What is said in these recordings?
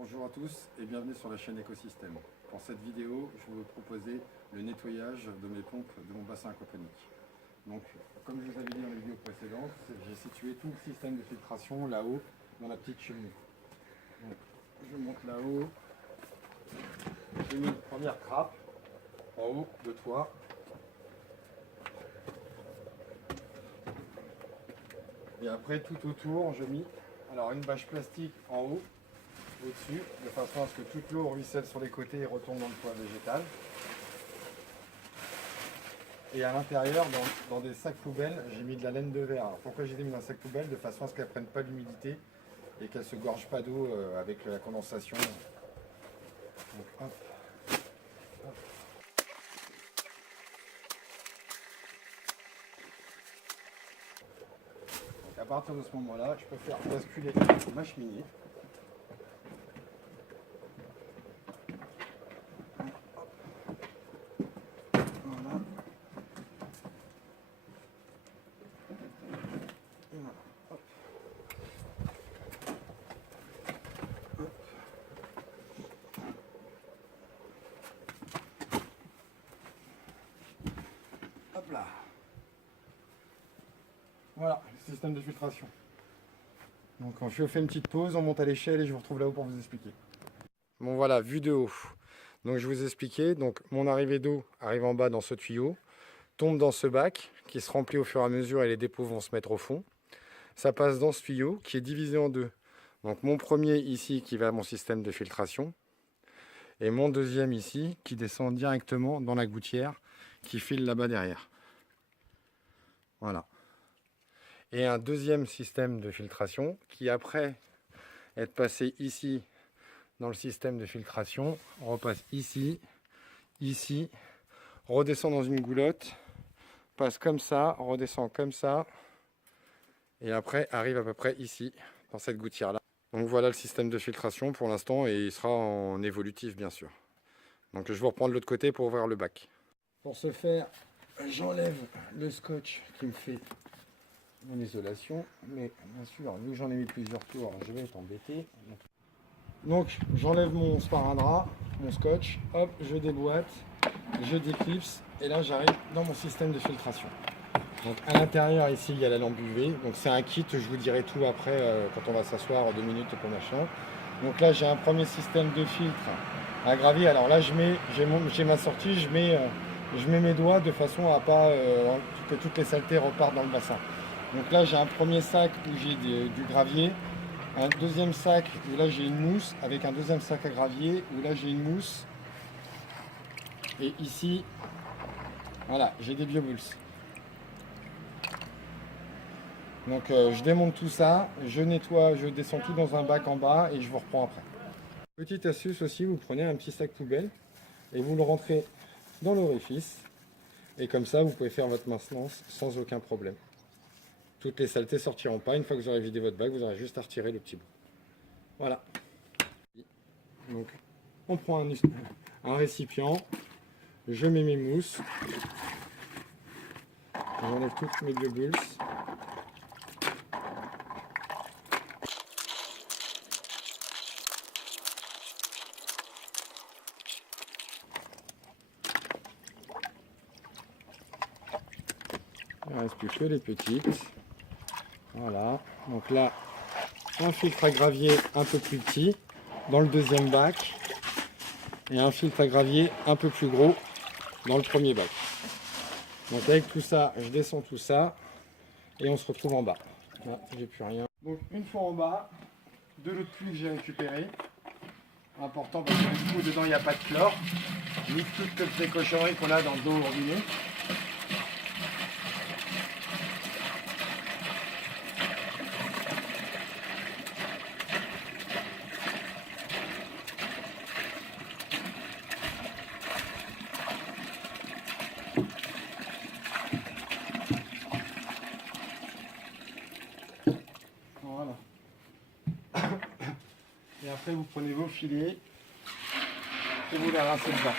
Bonjour à tous et bienvenue sur la chaîne Écosystème. Pour cette vidéo, je vais vous proposer le nettoyage de mes pompes de mon bassin aquaponique. Donc, comme je vous avais dit dans les vidéos précédentes, j'ai situé tout le système de filtration là-haut dans la petite cheminée. Donc, je monte là-haut, j'ai mis une première trappe en haut de toit. Et après, tout autour, je mis une bâche plastique en haut, au-dessus, de façon à ce que toute l'eau ruisselle sur les côtés et retombe dans le toit végétal. Et à l'intérieur, dans des sacs poubelles, j'ai mis de la laine de verre. Alors, pourquoi j'ai mis dans un sac poubelle? De façon à ce qu'elle ne prenne pas l'humidité et qu'elle ne se gorge pas d'eau avec la condensation. Donc, hop, hop. Donc, à partir de ce moment-là, je peux faire basculer ma cheminée. Hop là. Voilà, le système de filtration. Donc je fais une petite pause, on monte à l'échelle et je vous retrouve là-haut pour vous expliquer. Bon voilà, vue de haut. Donc je vous expliquais, donc mon arrivée d'eau arrive en bas dans ce tuyau, tombe dans ce bac qui se remplit au fur et à mesure et les dépôts vont se mettre au fond. Ça passe dans ce tuyau qui est divisé en deux. Donc mon premier ici qui va à mon système de filtration et mon deuxième ici qui descend directement dans la gouttière qui file là-bas derrière. Voilà. Et un deuxième système de filtration qui, après être passé ici dans le système de filtration, repasse ici, ici, redescend dans une goulotte, passe comme ça, redescend comme ça, et après arrive à peu près ici, dans cette gouttière-là. Donc voilà le système de filtration pour l'instant, et il sera en évolutif bien sûr. Donc je vais reprendre l'autre côté pour ouvrir le bac. Pour ce faire, j'enlève le scotch qui me fait mon isolation, mais bien sûr, vu que j'en ai mis plusieurs tours, je vais être embêté. Donc j'enlève mon sparadrap, mon scotch, hop, je déboîte, je déclipse, et là j'arrive dans mon système de filtration. Donc à l'intérieur ici il y a la lampe UV, donc c'est un kit, je vous dirai tout après quand on va s'asseoir 2 minutes pour machin. Donc là j'ai un premier système de filtre à gravier. Alors là j'ai ma sortie, je mets mes doigts de façon à pas que toutes les saletés repartent dans le bassin. Donc là j'ai un premier sac où j'ai du gravier, un deuxième sac où là j'ai une mousse, avec un deuxième sac à gravier où là j'ai une mousse, et ici voilà j'ai des biobulls. Donc je démonte tout ça, je nettoie, je descends tout dans un bac en bas et je vous reprends après. Petite astuce aussi, vous prenez un petit sac poubelle et vous le rentrez dans l'orifice, et comme ça vous pouvez faire votre maintenance sans aucun problème. Toutes les saletés sortiront pas. Une fois que vous aurez vidé votre bac, vous aurez juste à retirer le petit bout. Voilà. Donc, on prend un récipient, je mets mes mousses, j'enlève toutes mes biobulls. Il ne reste plus que les petites. Voilà, donc là, un filtre à gravier un peu plus petit dans le deuxième bac et un filtre à gravier un peu plus gros dans le premier bac. Donc avec tout ça, je descends tout ça et on se retrouve en bas. Là, j'ai plus rien. Donc une fois en bas, de l'eau de pluie que j'ai récupérée, important parce que du coup dedans il n'y a pas de chlore, ni toutes les cochonneries qu'on a dans le dos au robinet. Voilà. Et après vous prenez vos filets et vous les rincez dedans.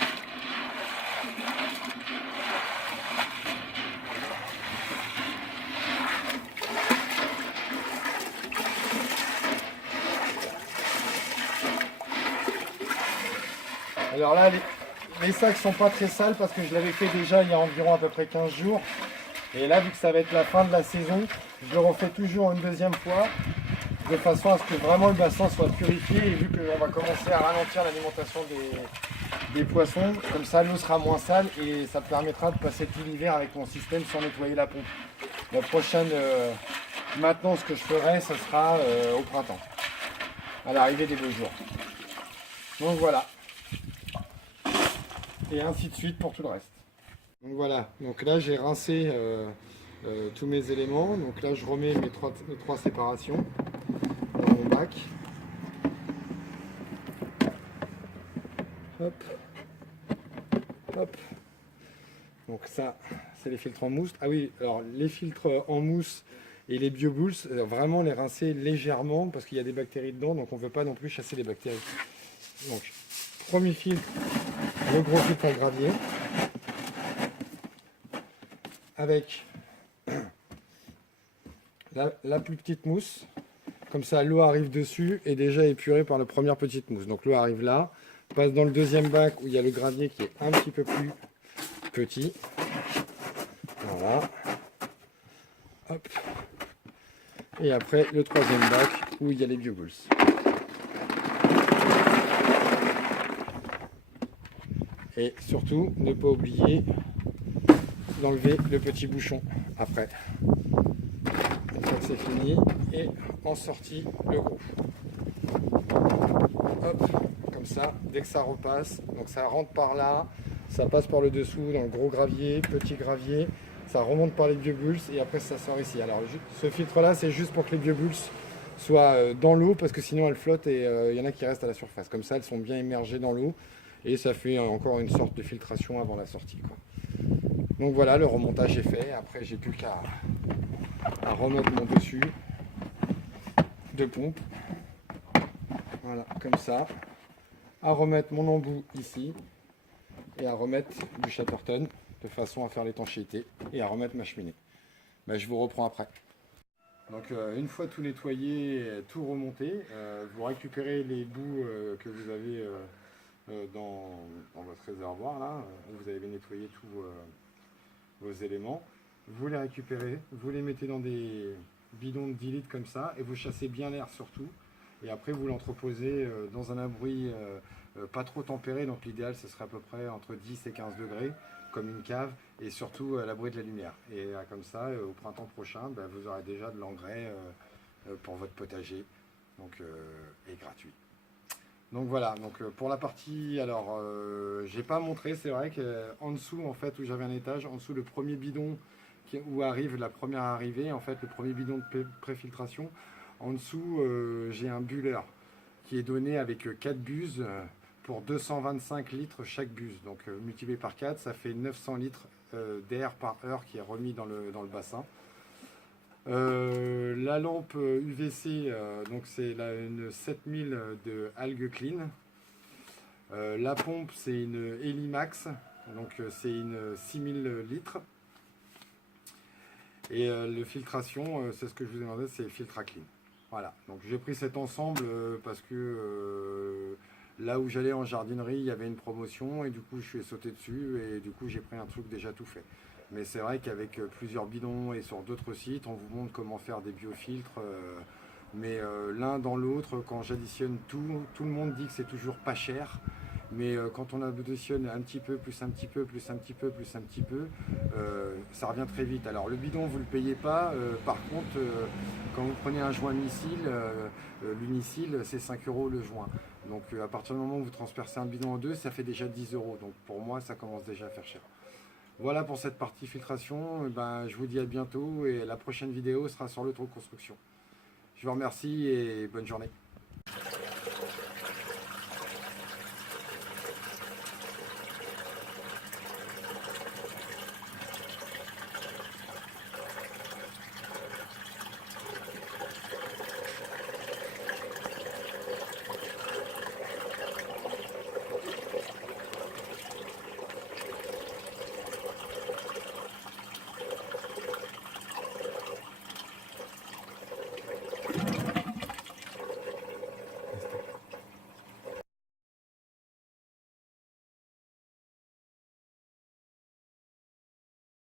Alors là, les sacs sont pas très sales parce que je l'avais fait déjà il y a environ à peu près 15 jours. Et là, vu que ça va être la fin de la saison, je le refais toujours une deuxième fois, de façon à ce que vraiment le bassin soit purifié. Et vu qu'on va commencer à ralentir l'alimentation des poissons, comme ça l'eau sera moins sale et ça permettra de passer tout l'hiver avec mon système sans nettoyer la pompe. La prochaine maintenance que je ferai, ce sera au printemps, à l'arrivée des beaux jours. Donc voilà. Et ainsi de suite pour tout le reste. Donc voilà, donc là j'ai rincé tous mes éléments. Donc là je remets mes trois séparations dans mon bac. Hop, hop. Donc ça, c'est les filtres en mousse. Ah oui, alors les filtres en mousse et les BioBulls, vraiment les rincer légèrement parce qu'il y a des bactéries dedans, donc on ne veut pas non plus chasser les bactéries. Donc, premier filtre, le gros filtre à gravier, avec la plus petite mousse. Comme ça, l'eau arrive dessus et déjà épurée par la première petite mousse. Donc l'eau arrive là, passe dans le deuxième bac où il y a le gravier qui est un petit peu plus petit. Voilà. Hop. Et après, le troisième bac où il y a les BioBulls. Et surtout, ne pas oublier d'enlever le petit bouchon après. Une fois que c'est fini, et en sortie, le gros. Hop, comme ça, dès que ça repasse, donc ça rentre par là, ça passe par le dessous dans le gros gravier, petit gravier, ça remonte par les BioBulls et après ça sort ici. Alors ce filtre là, c'est juste pour que les BioBulls soient dans l'eau parce que sinon elles flottent et il y en a qui restent à la surface. Comme ça, elles sont bien immergées dans l'eau et ça fait encore une sorte de filtration avant la sortie, quoi. Donc voilà, le remontage est fait. Après, j'ai plus qu'à remettre mon dessus de pompe. Voilà, comme ça. À remettre mon embout ici. Et à remettre du Chatterton de façon à faire l'étanchéité. Et à remettre ma cheminée. Ben, je vous reprends après. Donc une fois tout nettoyé, tout remonté, vous récupérez les bouts que vous avez dans votre réservoir là, où vous avez nettoyé tous vos éléments. Vous les récupérez, vous les mettez dans des bidons de 10 litres comme ça et vous chassez bien l'air surtout. Et après vous l'entreposez dans un abri pas trop tempéré, donc l'idéal ce serait à peu près entre 10 et 15 degrés comme une cave et surtout à l'abri de la lumière. Et comme ça au printemps prochain vous aurez déjà de l'engrais pour votre potager, donc et gratuit. Donc voilà, donc pour la partie, alors j'ai pas montré, c'est vrai qu'en dessous en fait où j'avais un étage, en dessous le premier bidon où arrive la première arrivée, en fait le premier bidon de préfiltration, en dessous j'ai un bulleur qui est donné avec 4 buses pour 225 litres chaque buse, donc multiplié par 4 ça fait 900 litres d'air par heure qui est remis dans le bassin. La lampe UVC, donc c'est une 7000 de algues clean. La pompe c'est une Elimax, donc c'est une 6000 litres. Et le filtration, c'est ce que je vous ai demandé, c'est Filtra Clean. Voilà, donc j'ai pris cet ensemble parce que là où j'allais en jardinerie, il y avait une promotion et du coup je suis sauté dessus et du coup j'ai pris un truc déjà tout fait. Mais c'est vrai qu'avec plusieurs bidons et sur d'autres sites, on vous montre comment faire des biofiltres. Mais l'un dans l'autre, quand j'additionne tout le monde dit que c'est toujours pas cher. Mais quand on additionne un petit peu, plus un petit peu, plus un petit peu, plus un petit peu, ça revient très vite. Alors le bidon, vous ne le payez pas. Par contre, quand vous prenez un joint missile, l'unicile, c'est 5 € le joint. Donc à partir du moment où vous transpercez un bidon en deux, ça fait déjà 10 €. Donc pour moi, ça commence déjà à faire cher. Voilà pour cette partie filtration. Je vous dis à bientôt et la prochaine vidéo sera sur l'autoconstruction. Je vous remercie et bonne journée.